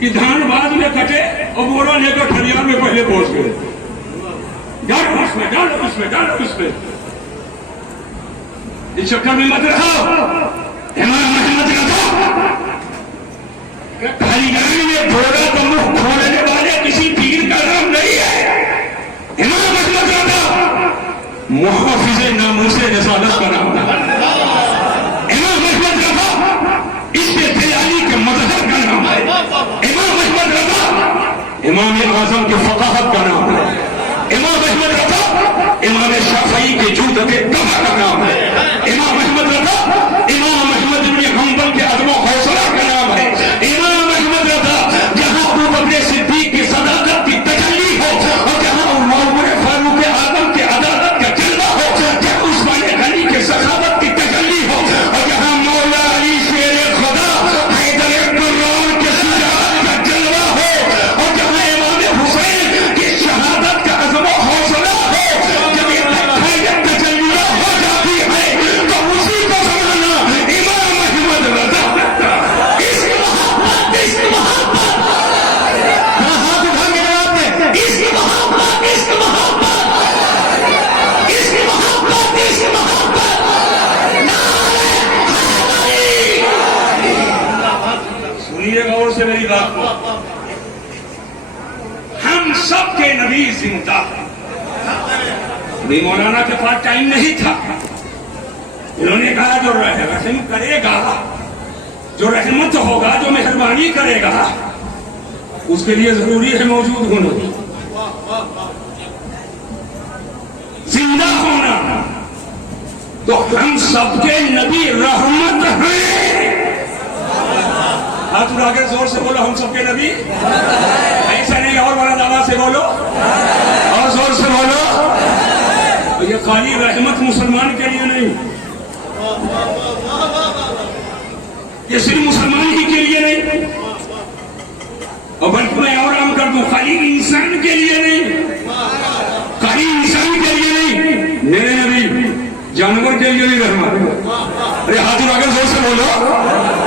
کہ دھان بعد میں کٹے اور بوڑا لے کر کھلیان میں پہلے پہنچ گئے. ڈالو اس میں، ڈالو اس میں، ڈالو اس میں. اس چکر میں مت رہو. امام احمد رضا کھلیان میں گھوڑا کا منہ کھولنے والے کسی پیر کا نام نہیں ہے. امام احمد رضا محافظ ناموس رسالت کا نام تھا. امام احمد رضا اس کے دیانی کے مظہر کا نام ہے. امام احمد رضا امام اعظم کے فقاہت کا نام ہے. امام احمد رضا امام شافعی کے جود کے دمہ کا نام ہے. امام احمد رضا امام احمد بن حنبل کے عزم و حوصلہ کا نام ہے. امام احمد رضا جہاں ابو بکر صدیق کی صداقت کی تجلی ہو اور جہاں عمر فاروق اعظم کے عدالت کا جلوہ ہو، جہاں عثمان غنی کے سخاوت کی تجلی ہو، اور جہاں مولا علی شیر خدا حیدر کرار کے شجاعت کا جلوہ ہو، اور جہاں امام حسین کی شہادت کا عزم و حوصلہ ہو، جب یہ تجلیہ ہو جاتی ہے تو اسی کو سمجھنا امام احمد رضا. اس کی محبت، اس کی محبت، ہاتھ اٹھا کے جواب دیں. اس کی محبت، اس کی محبت، اس کی محبت، اس کی محبت. سنیے غور سے میری بات کو. ہم سب کے نبی زندہ ہیں. ابھی مولانا کے پاس ٹائم نہیں تھا. انہوں نے کہا جو رحم کرے گا، جو رحمت ہوگا، جو مہربانی کرے گا، اس کے لیے ضروری ہے موجود ہونا، زندہ ہونا. تو ہم سب کے نبی رحمت ہیں. ہاتھ اٹھا کے زور سے بولو، ہم سب کے نبی. ایسا نہیں، اور بڑا دعویٰ سے بولو، اور زور سے بولو. یہ خالی رحمت مسلمان کے لیے نہیں، یہ صرف مسلمان ہی کے لیے نہیں، اور بلکہ میں اور عام کر دوں، خالی انسان کے لیے نہیں، خالی انسان کے لیے نہیں، میرے نبی جانور کے لیے بھی رحمت. ارے ہاتھ اٹھا کر زور سے بولو.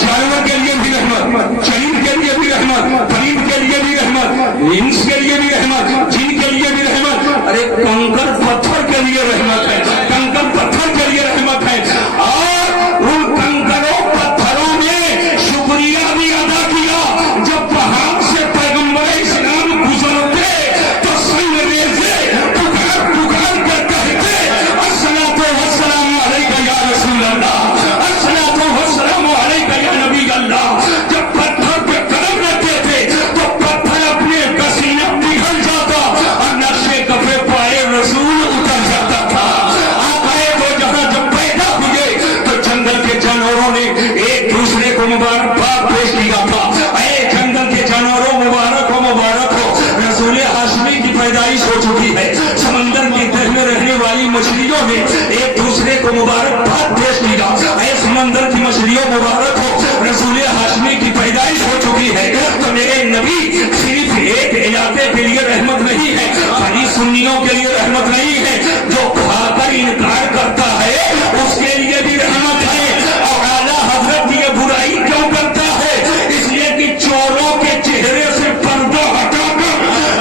جانور کے لیے بھی رحمت، شریر کے لیے بھی رحمت، فرید کے لیے بھی رحمت، انس کے لیے بھی رحمت، جن کے لیے بھی رحمت. ارے کنکر پتھر کے لیے رحمت ہے، کنکر پتھر کے لیے رحمت ہے. اور ان کنکروں پتھروں نے شکریہ بھی ادا کیا جب پہاڑ سے پیغمبر اسلام گزرتے تو سنگ ریزے پکار پکار کر کہتے الصلاۃ والسلام علیک یا رسول اللہ، الصلاۃ والسلام علیک یا نبی اللہ. جب پتھر پہ قدم رکھتے تھے تو پتھر اپنے پسینہ پگھل جاتا اور نقشے کفے پائے رسول اتر جاتا تھا. آقائے وہ جہاں جب پیدا ہوئے تو جنگل کے جانوروں نے ایک دوسرے کو مبارکباد پیش کیا تھا. اے جنگل کے جانوروں مبارک ہو، مبارک ہو، رسول ہاشمی کی پیدائش ہو چکی ہے. سمندر کی تہ میں رہنے والی مچھلیوں نے ایک دوسرے کو مبارکباد پیش کیا. اے سمندر کی مچھلیوں مبارک ہو، رسول ہاشمی کی پیدائش ہو چکی ہے. تو میرے نبی صرف ایک علاقے کے لیے رحمت نہیں ہے، خالی سنیوں کے لیے رحمت نہیں ہے. جو کھا کر انکار کرتا ہے اس کے لیے بھی رحمت ہے. اور اعلیٰ حضرت یہ برائی کیوں کرتا ہے؟ اس لیے کہ چوروں کے چہرے سے پردہ ہٹا کر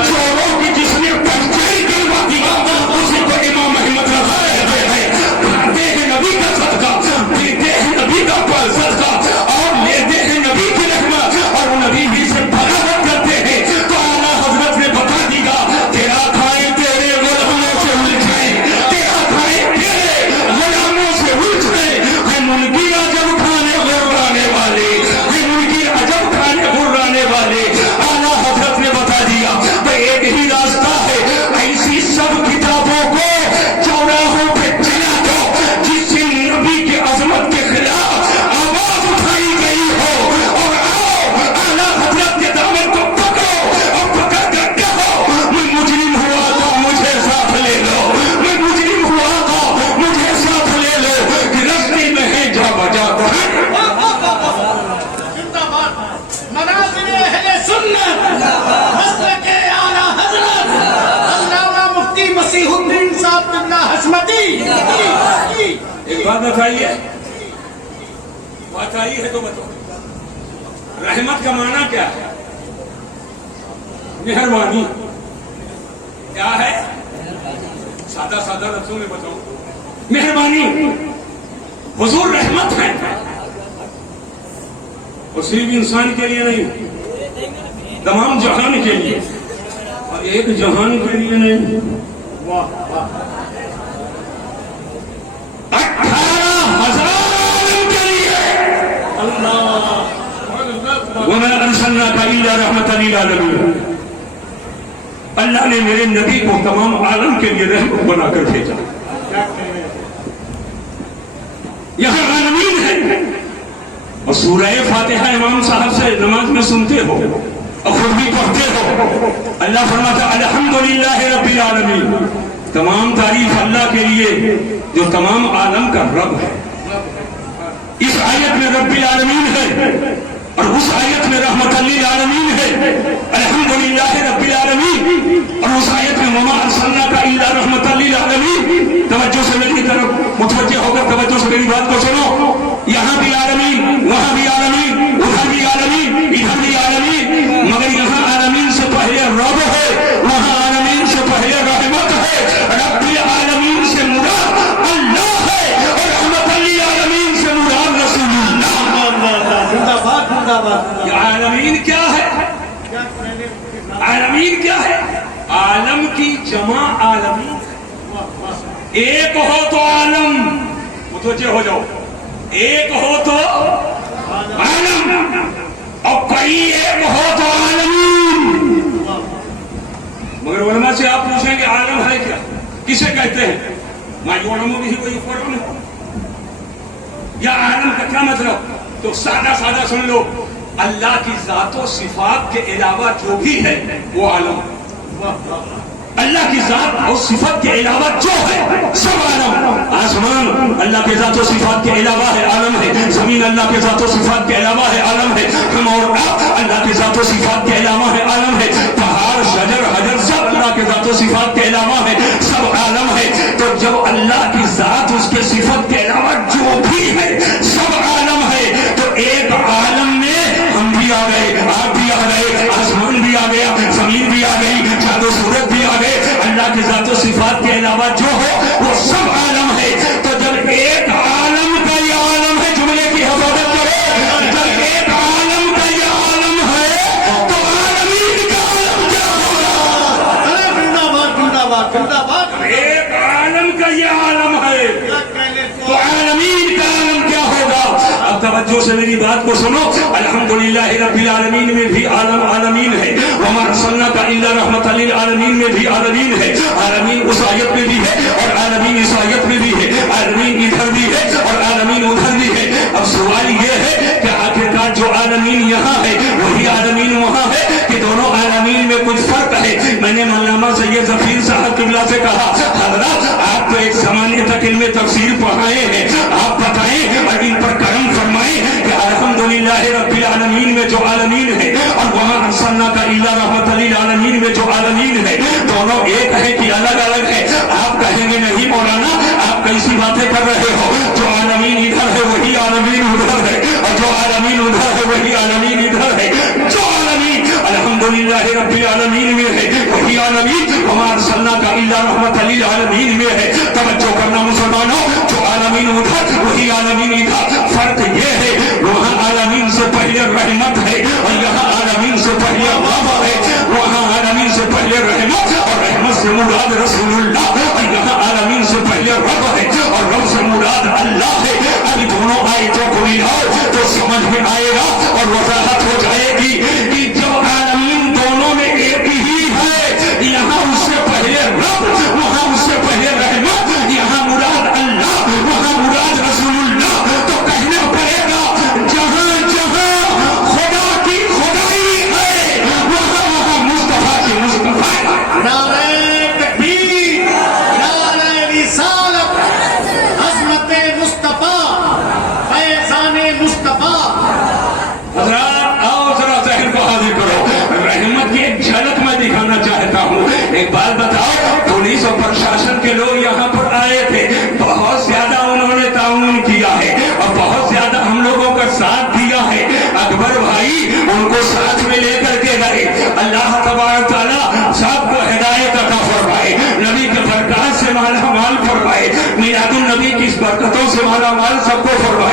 چوروں کی جس نے پرچائی کروا دیا اسی کو امام احمد رضا کہتے ہیں. کھاتے ہیں نبی کا صدقہ، پیتے ہیں نبی کا صدقہ، اور لیتے ہیں نبی کی رحمت، اور نبی بھی سے بغاوت کرتے ہیں. تو اعلیٰ حضرت نے بتا دیا تیرا کھائے تیرے غلاموں سے الجھائے، تیرا کھائے تیرے غلاموں سے الجھائے. ہم ان کی عجب کھانے غرانے والے، ہم ان کی عجب کھانے غرانے والے. اعلیٰ حضرت نے بتا دیا تو ایک ہی راستہ ہے، ایسی سب کتابوں کو چوراہوں پہ چلا دو جس سے نبی کی عظمت کے خلاف آواز اٹھائی گئی ہو، اور آؤ اعلیٰ حضرت کے دامن کو پکڑو اور پکڑ کر کہو میں مجرم ہوا تو مجھے ساتھ لے لو، میں مجرم ہوا تو مجھے ساتھ لے لو، کہ رستے میں ہے جا بجا کر. مناظر اہل سنت مسلک اعلیٰ حضرت علامہ مفتی مسیح الدین صاحب بلّہ حشمتی. ایک بات بتائیے، بات آئی ہے تو بتاؤ. رحمت کا معنی کیا ہے؟ مہربانی. کیا ہے؟ سادہ سادہ لفظوں میں بتاؤں. مہربانی. حضور رحمت ہے، اور صرف انسان کے لیے نہیں، تمام جہان کے لیے، اور ایک جہان کے لیے نہیں. واہ واہ 18,000 کے لیے. اللہ وَمَا أَرْسَلْنَاكَ إِلَّا رَحْمَةً لِلْعَالَمِينَ. اللہ نے میرے نبی کو تمام عالم کے لیے رحمت بنا کر بھیجا. یہاں عالمین ہے، اور سورہ فاتحہ امام صاحب سے نماز میں سنتے ہو اور خود بھی پڑھتے ہو. اللہ فرماتا الحمدللہ رب العالمین. تمام تعریف اللہ کے لیے جو تمام عالم کا رب ہے. اس آیت میں رب العالمین ہے، اور اس آیت میں رحمت للعالمین ہے. الحمدللہ رب العالمین، اور اس آیت میں وما ارسلناک الا رحمت للعالمین. توجہ سے میری طرف متوجہ ہو کر توجہ سے میری بات کو سنو. یہاں بھی عالمین، وہاں بھی عالمین، ادھر بھی عالمین، ادھر بھی عالمین، مگر یہاں عالمین سے پہلے رب ہے، وہاں عالمین سے پہلے رحمت ہے. رب العالمین سے مراد اللہ ہے، اور رحمت للعالمین سے مراد رسول اللہ. زندہ باد زندہ باد. یہ عالمین کیا ہے؟ عالمین کیا ہے؟ عالم کی جمع عالمین. ایک ہو تو عالم، متوجہ ہو جاؤ، ایک ہو تو عالم، اور کئی ایک ہو تو عالمین. مگر علماء سے آپ پوچھیں کہ عالم ہے کیا، کسے کہتے ہیں؟ ما یعلم به ویفرعون. یا عالم کا کیا مطلب؟ تو سادہ سادہ سن لو، اللہ کی ذات و صفات کے علاوہ جو بھی ہے وہ عالم. اللہ کی ذات اور صفات کے علاوہ جو ہے سب عالم. آسمان اللہ کے ذات و صفات کے علاوہ ہے، عالم ہے. زمین اللہ کے ذات و صفات کے علاوہ ہے، عالم ہے. ہم اور آپ اللہ کے ذات و صفات کے علاوہ ہے، عالم ہے. پہاڑ شجر حجر سب اللہ کے ذات و صفات کے علاوہ ہے، سب عالم ہے. تو جب اللہ کی ذات اس کے صفت کے علاوہ جو بھی ہے سب عالم ہے، تو ایک عالم میں ہم بھی آ گئے، آپ بھی آ گئے، آسمان بھی آ گیا، زمین بھی آ گئی، چاند و سورج بھی آ گئے. اللہ کی ذات و صفات کے علاوہ جو ہے وہ سب عالم ہے. تو جب ایک عالم کا یہ عالم ہے، جملے کی حفاظت کرو، جب ایک عالم کا یہ عالم ہے تو عالمین کا عالم کیا ہوگا؟ زندہ باد زندہ باد زندہ باد. ایک عالم کا یہ عالم ہے تو عالمین کا عالم کیا ہوگا؟ اب توجہ سے میری بات کو سنو. الحمدللہ رب العالمین میں بھی عالمین ہے، وما ارسلناک الا رحمت للعالمین میں بھی عالمین ہے. عالمین اس آیت میں بھی ہے، اور عالمین اس آیت میں بھی ہے. عالمین ادھر بھی ہے اور عالمین ادھر بھی ہے. اب سوال یہ ہے کہ آخرکار جو عالمین یہاں ہے وہی عالمین وہاں ہے کہ دونوں عالمین میں کچھ فرق ہے؟ میں نے مولانا سید ظفیر صاحب قبلہ سے کہا، حضرات آپ تو ایک زمانے تک علم تفسیر پڑھائے ہیں، آپ بتائیں اور ان پر کرم فرمائیں کہ الحمدللہ رب العالمین میں جو عالمین ہے اور وہاں ارسلناک الا رحمت للعالمین میں جو عالمین ہے، دونوں ایک ہے کہ الگ الگ ہے؟ آپ کہیں گے نہیں مولانا آپ کیسی باتیں کر رہے ہو، جو عالمین ادھر ہے وہی عالمین ادھر ہے، اور جو عالمین ادھر ہے وہی عالمین ادھر ہے. جو عالمین الحمدللہ رب العالمین میں ہے وہی عالمین وما ارسلناک الا رحمت للعالمین میں ہے. توجہ کرنا مسلمانوں، جو عالمین ادھر وہی عالمین ادھر. فرق یہ ہے وہاں عالمین سے پہلے رحمت ہے اور یہاں عالمین سے پہلے رحمت ہے. وہاں عالمین سے پہلے رحمت اور رحمت سے مراد رسول اللہ، اور یہاں عالمین سے پہلے رب ہے اور رب سے مراد اللہ ہے. ابھی دونوں آیتوں کو ملاؤ تو سمجھ میں آئے گا اور وضاحت ہو جائے گی کہ جو عالمین دونوں میں ایک ہی ہے. یہاں اس سے پہلے رب، وہاں اس سے پہلے رحمت. یہاں مراد اللہ، وہاں مراد رسول اللہ. تو کہنا پڑے گا جہاں جہاں خدا کی خدائی ہے وہاں وہاں مصطفیٰ کی مصطفیٰ. نعرہ تکبیر، نعرہ رسالت، عظمت مصطفیٰ، فیضان مصطفیٰ. حضرات آؤ ذرا ذہن کو حاضر کرو. رحمت کی ایک جھلک میں دکھانا چاہتا ہوں. ایک بات بتاؤ، پولیس اور پرشاسن کے لوگ یہاں پر آئے تھے، بہت زیادہ انہوں نے تعاون کیا ہے اور بہت زیادہ ہم لوگوں کا ساتھ دیا ہے. اکبر بھائی برکتوں سے مالا مال سب کو فرمائے.